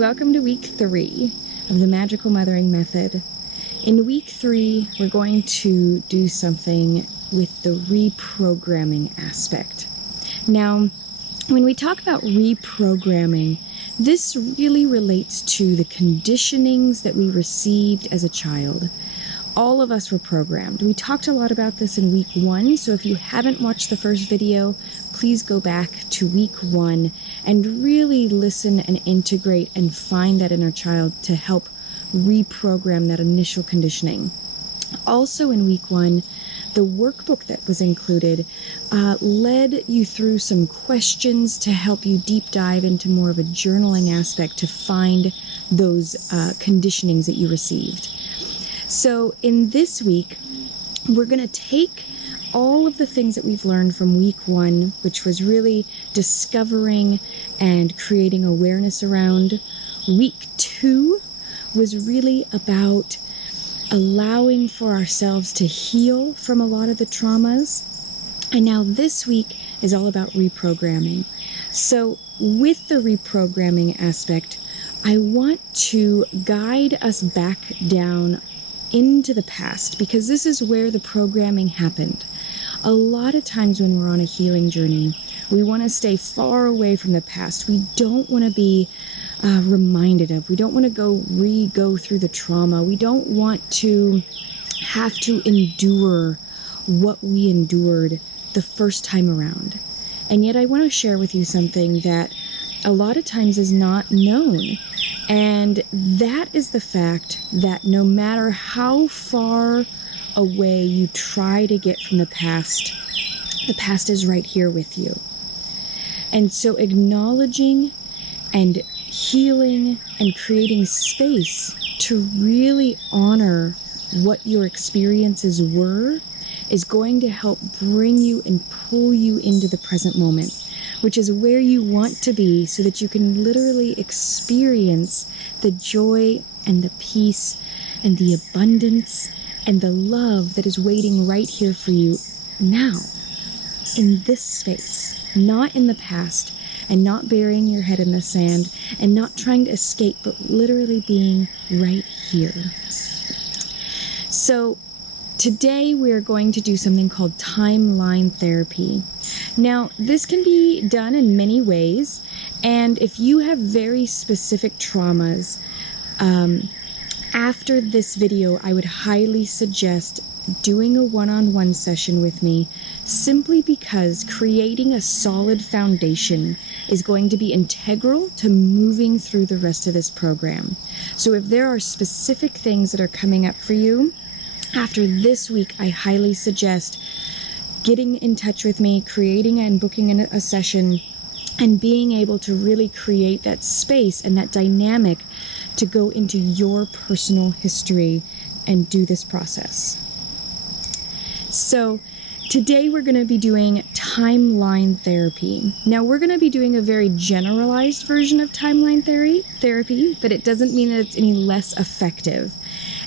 Welcome to week 3 of the Magical Mothering Method. In week 3, we're going to do something with the reprogramming aspect. Now, when we talk about reprogramming, this really relates to the conditionings that we received as a child. All of us were programmed. We talked a lot about this in week 1, so if you haven't watched the first video, please go back to week 1 and really listen and integrate and find that inner child to help reprogram that initial conditioning. Also in week 1, the workbook that was included led you through some questions to help you deep dive into more of a journaling aspect to find those conditionings that you received. So in this week, we're going to take all of the things that we've learned from week 1, which was really discovering and creating awareness around. Week 2 was really about allowing for ourselves to heal from a lot of the traumas. And now this week is all about reprogramming. So with the reprogramming aspect, I want to guide us back down into the past, because this is where the programming happened. A lot of times when we're on a healing journey, we want to stay far away from the past. We don't want to be reminded of. We don't want to go through the trauma. We don't want to have to endure what we endured the first time around. And yet I want to share with you something that a lot of times is not known. And that is the fact that no matter how far away you try to get from the past is right here with you. And so acknowledging and healing and creating space to really honor what your experiences were is going to help bring you and pull you into the present moment, which is where you want to be so that you can literally experience the joy and the peace and the abundance and the love that is waiting right here for you now, in this space, not in the past, and not burying your head in the sand, and not trying to escape, but literally being right here. So today we're going to do something called timeline therapy. Now, this can be done in many ways, and if you have very specific traumas, after this video, I would highly suggest doing a one-on-one session with me, simply because creating a solid foundation is going to be integral to moving through the rest of this program. So if there are specific things that are coming up for you, after this week, I highly suggest getting in touch with me, creating and booking a session, and being able to really create that space and that dynamic to go into your personal history and do this process. So today we're going to be doing timeline therapy. Now we're going to be doing a very generalized version of timeline therapy, but it doesn't mean that it's any less effective.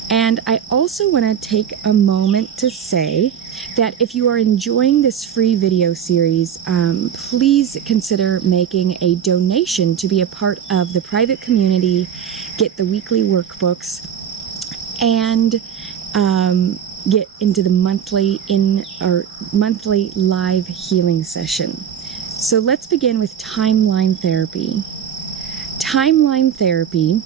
And I also want to take a moment to say that if you are enjoying this free video series, please consider making a donation to be a part of the private community, get the weekly workbooks, and get into the monthly live healing session. So let's begin with timeline therapy. Timeline therapy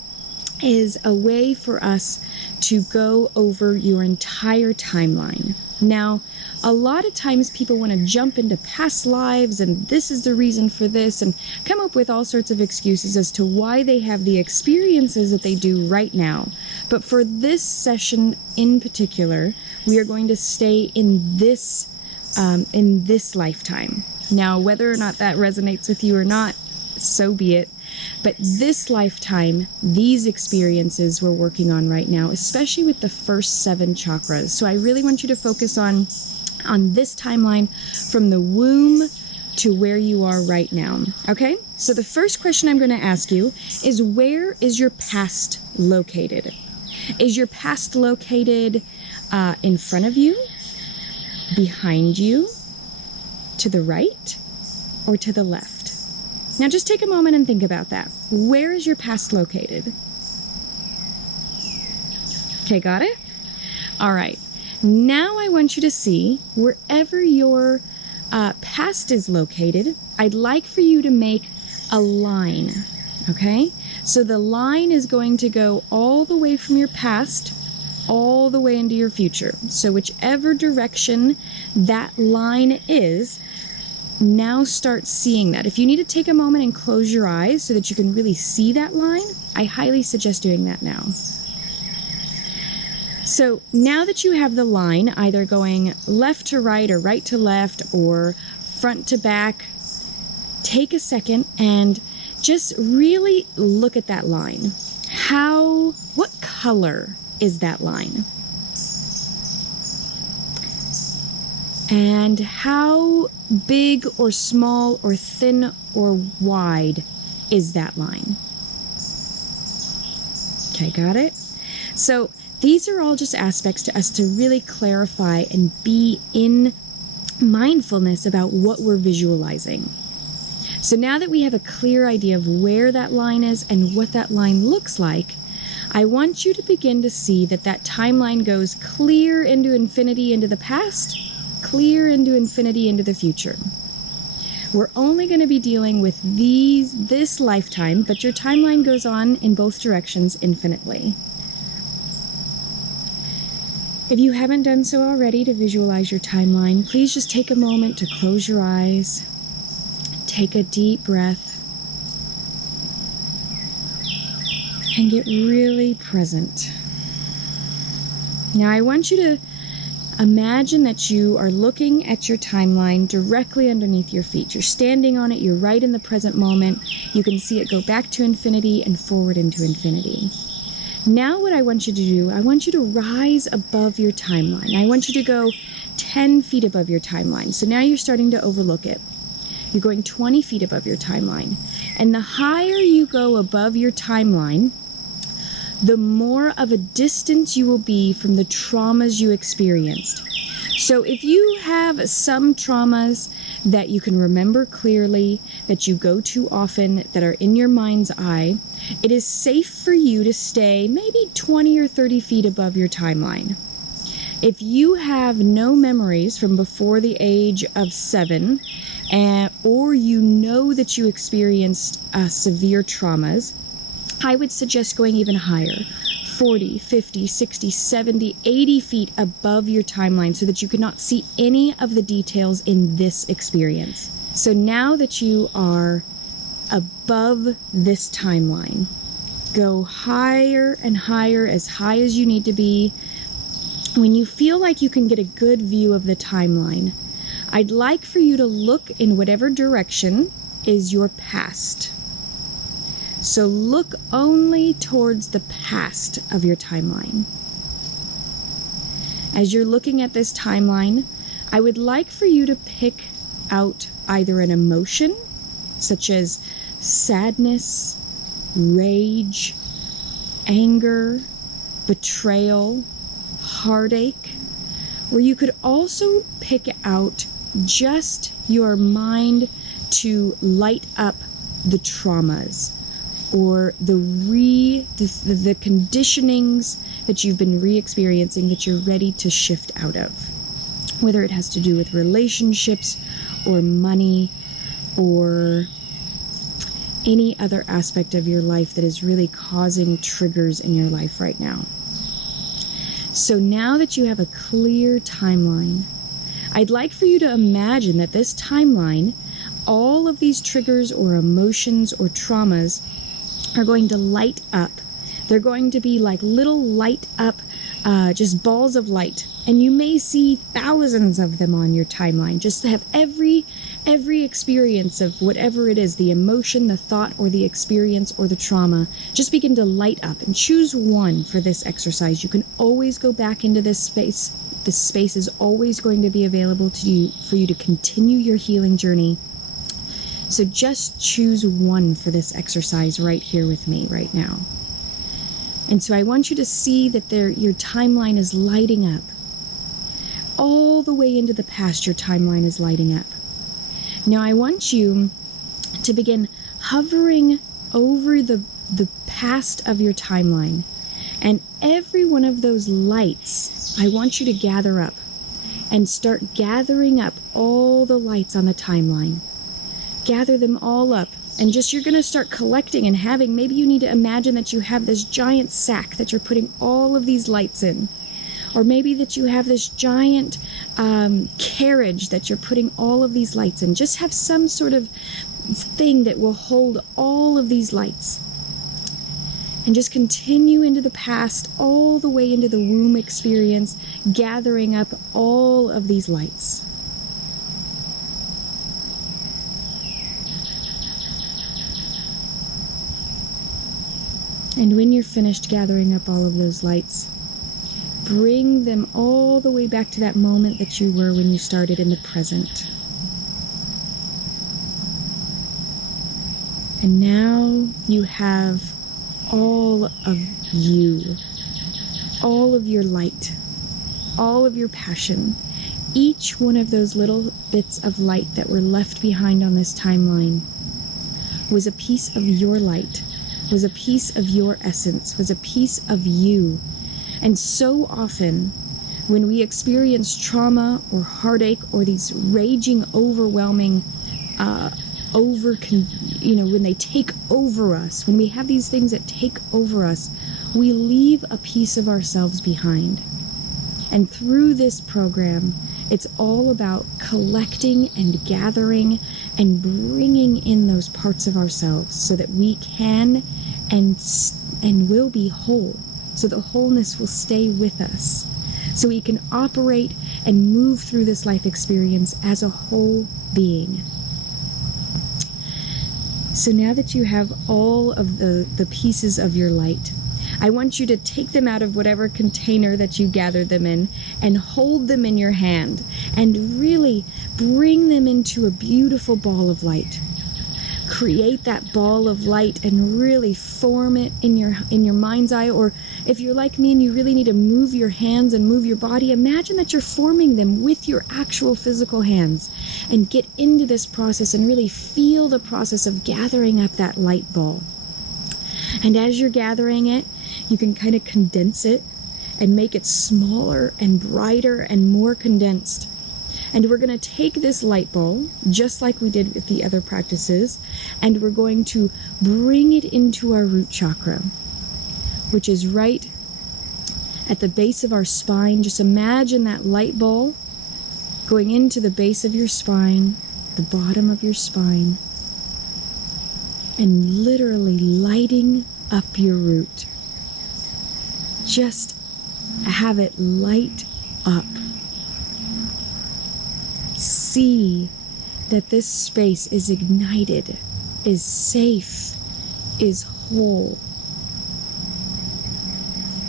is a way for us to go over your entire timeline. Now, a lot of times people want to jump into past lives and this is the reason for this and come up with all sorts of excuses as to why they have the experiences that they do right now. But for this session in particular, we are going to stay in this lifetime. Now, whether or not that resonates with you or not, so be it. But this lifetime, these experiences we're working on right now, especially with the first 7 chakras. So I really want you to focus on this timeline from the womb to where you are right now. Okay? So the first question I'm going to ask you is, where is your past located? Is your past located in front of you, behind you, to the right, or to the left? Now just take a moment and think about that. Where is your past located? Okay, got it? All right. Now I want you to see wherever your past is located, I'd like for you to make a line, okay? So the line is going to go all the way from your past all the way into your future. So whichever direction that line is, now start seeing that. If you need to take a moment and close your eyes so that you can really see that line, I highly suggest doing that now. So now that you have the line either going left to right or right to left or front to back, take a second and just really look at that line. What color is that line? And how big or small or thin or wide is that line? Okay, got it? So these are all just aspects to us to really clarify and be in mindfulness about what we're visualizing. So now that we have a clear idea of where that line is and what that line looks like, I want you to begin to see that that timeline goes clear into infinity into the past, clear into infinity into the future. We're only going to be dealing with this lifetime, but your timeline goes on in both directions infinitely. If you haven't done so already to visualize your timeline, please just take a moment to close your eyes, take a deep breath, and get really present. Now I want you to imagine that you are looking at your timeline directly underneath your feet. You're standing on it, you're right in the present moment. You can see it go back to infinity and forward into infinity. Now what I want you to do, I want you to rise above your timeline. I want you to go 10 feet above your timeline. So now you're starting to overlook it. You're going 20 feet above your timeline. And the higher you go above your timeline, the more of a distance you will be from the traumas you experienced. So if you have some traumas that you can remember clearly, that you go to often, that are in your mind's eye, it is safe for you to stay maybe 20 or 30 feet above your timeline. If you have no memories from before the age of 7, or you know that you experienced severe traumas, I would suggest going even higher, 40, 50, 60, 70, 80 feet above your timeline so that you cannot see any of the details in this experience. So now that you are above this timeline, go higher and higher, as high as you need to be. When you feel like you can get a good view of the timeline, I'd like for you to look in whatever direction is your past. So look only towards the past of your timeline. As you're looking at this timeline, I would like for you to pick out either an emotion, such as sadness, rage, anger, betrayal, heartache, where you could also pick out just your mind to light up the traumas or the conditionings that you've been re-experiencing that you're ready to shift out of. Whether it has to do with relationships or money or any other aspect of your life that is really causing triggers in your life right now. So now that you have a clear timeline, I'd like for you to imagine that this timeline, all of these triggers or emotions or traumas are going to light up. They're going to be like little light up, just balls of light. And you may see thousands of them on your timeline, just to have every experience of whatever it is, the emotion, the thought, or the experience, or the trauma, just begin to light up and choose one for this exercise. You can always go back into this space. This space is always going to be available to you for you to continue your healing journey. So just choose one for this exercise right here with me right now. And so I want you to see that your timeline is lighting up. All the way into the past, your timeline is lighting up. Now I want you to begin hovering over the past of your timeline. And every one of those lights, I want you to gather up and start gathering up all the lights on the timeline. Gather them all up. And you're going to start collecting and having, maybe you need to imagine that you have this giant sack that you're putting all of these lights in. Or maybe that you have this giant carriage that you're putting all of these lights in. Just have some sort of thing that will hold all of these lights. And just continue into the past, all the way into the womb experience, gathering up all of these lights. And when you're finished gathering up all of those lights, bring them all the way back to that moment that you were when you started in the present. And now you have all of you, all of your light, all of your passion. Each one of those little bits of light that were left behind on this timeline was a piece of your light, was a piece of your essence, was a piece of you. And so often, when we experience trauma or heartache or these raging, overwhelming, when they take over us, when we have these things that take over us, we leave a piece of ourselves behind. And through this program, it's all about collecting and gathering and bringing in those parts of ourselves so that we can and will be whole, so that wholeness will stay with us, so we can operate and move through this life experience as a whole being. So now that you have all of the pieces of your light, I want you to take them out of whatever container that you gathered them in and hold them in your hand and really bring them into a beautiful ball of light. Create that ball of light and really form it in your mind's eye. Or if you're like me and you really need to move your hands and move your body, imagine that you're forming them with your actual physical hands, and get into this process and really feel the process of gathering up that light ball. And as you're gathering it, you can kind of condense it and make it smaller and brighter and more condensed. And we're going to take this light ball, just like we did with the other practices, and we're going to bring it into our root chakra, which is right at the base of our spine. Just imagine that light ball going into the base of your spine, the bottom of your spine, and literally lighting up your root. Just have it light up. See that this space is ignited, is safe, is whole.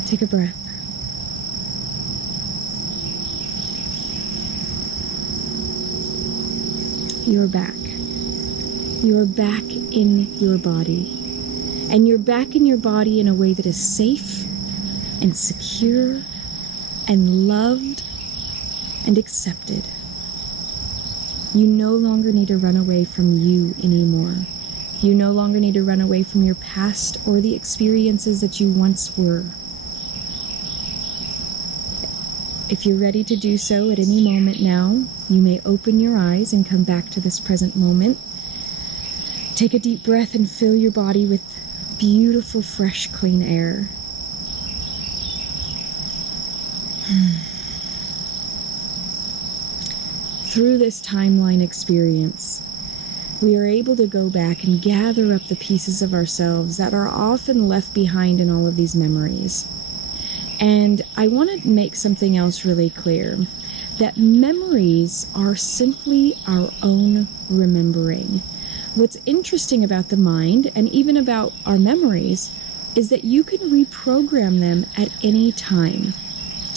Take a breath. You're back. You're back in your body. And you're back in your body in a way that is safe and secure and loved and accepted. You no longer need to run away from you anymore. You no longer need to run away from your past or the experiences that you once were. If you're ready to do so at any moment now, you may open your eyes and come back to this present moment. Take a deep breath and fill your body with beautiful, fresh, clean air. Through this timeline experience, we are able to go back and gather up the pieces of ourselves that are often left behind in all of these memories. And I want to make something else really clear, that memories are simply our own remembering. What's interesting about the mind, and even about our memories, is that you can reprogram them at any time.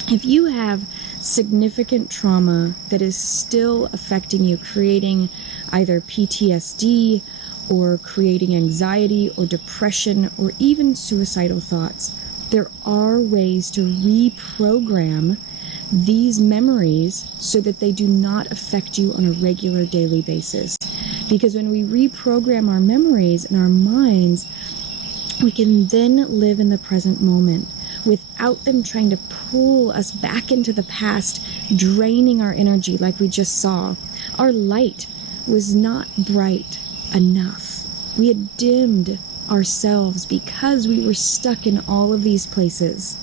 If you have significant trauma that is still affecting you, creating either PTSD or creating anxiety or depression or even suicidal thoughts, there are ways to reprogram these memories so that they do not affect you on a regular daily basis. Because when we reprogram our memories and our minds, we can then live in the present moment without them trying to pull us back into the past, draining our energy like we just saw. Our light was not bright enough. We had dimmed ourselves because we were stuck in all of these places.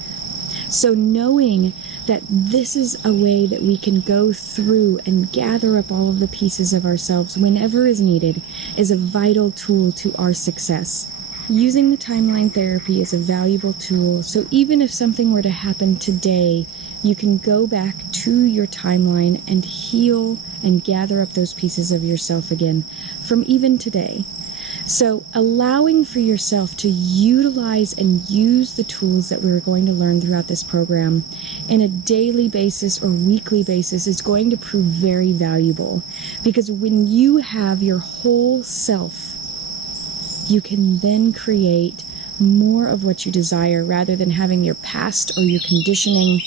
So knowing that this is a way that we can go through and gather up all of the pieces of ourselves whenever is needed is a vital tool to our success. Using the timeline therapy is a valuable tool, so even if something were to happen today, you can go back to your timeline and heal and gather up those pieces of yourself again from even today. So allowing for yourself to utilize and use the tools that we're going to learn throughout this program in a daily basis or weekly basis is going to prove very valuable. Because when you have your whole self, you can then create more of what you desire rather than having your past or your conditioning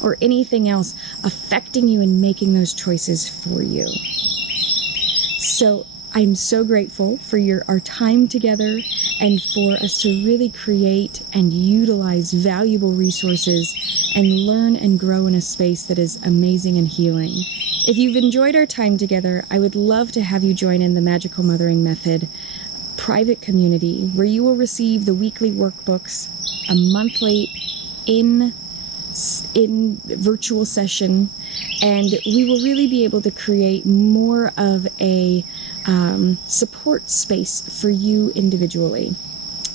or anything else affecting you and making those choices for you. So I'm so grateful for our time together and for us to really create and utilize valuable resources and learn and grow in a space that is amazing and healing. If you've enjoyed our time together, I would love to have you join in the Magical Mothering Method private community where you will receive the weekly workbooks, a monthly in virtual session, and we will really be able to create more of a support space for you individually.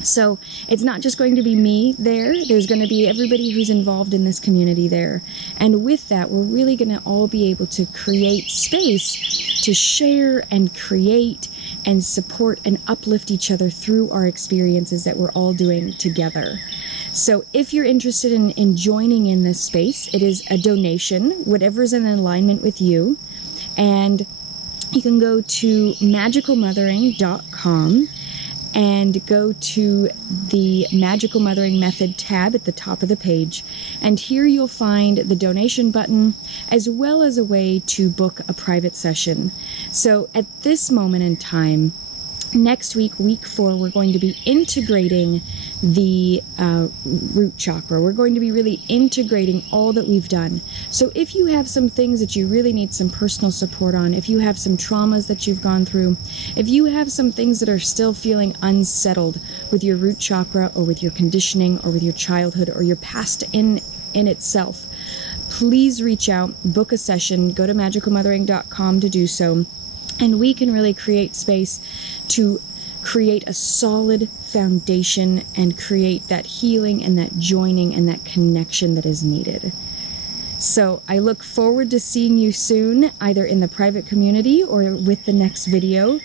So it's not just going to be me there's going to be everybody who's involved in this community there. And with that, we're really going to all be able to create space to share and create and support and uplift each other through our experiences that we're all doing together. So if you're interested in joining in this space, it is a donation, whatever's in alignment with you. And you can go to magicalmothering.com and go to the Magical Mothering Method tab at the top of the page. And here you'll find the donation button, as well as a way to book a private session. So at this moment in time, next week, week 4, we're going to be integrating the root chakra. We're going to be really integrating all that we've done. So if you have some things that you really need some personal support on, if you have some traumas that you've gone through, if you have some things that are still feeling unsettled with your root chakra or with your conditioning or with your childhood or your past in itself, please reach out, book a session, go to magicalmothering.com to do so. And we can really create space to create a solid foundation and create that healing and that joining and that connection that is needed. So I look forward to seeing you soon, either in the private community or with the next video.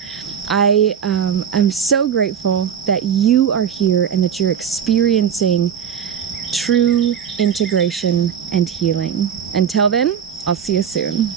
I'm so grateful that you are here and that you're experiencing true integration and healing. Until then, I'll see you soon.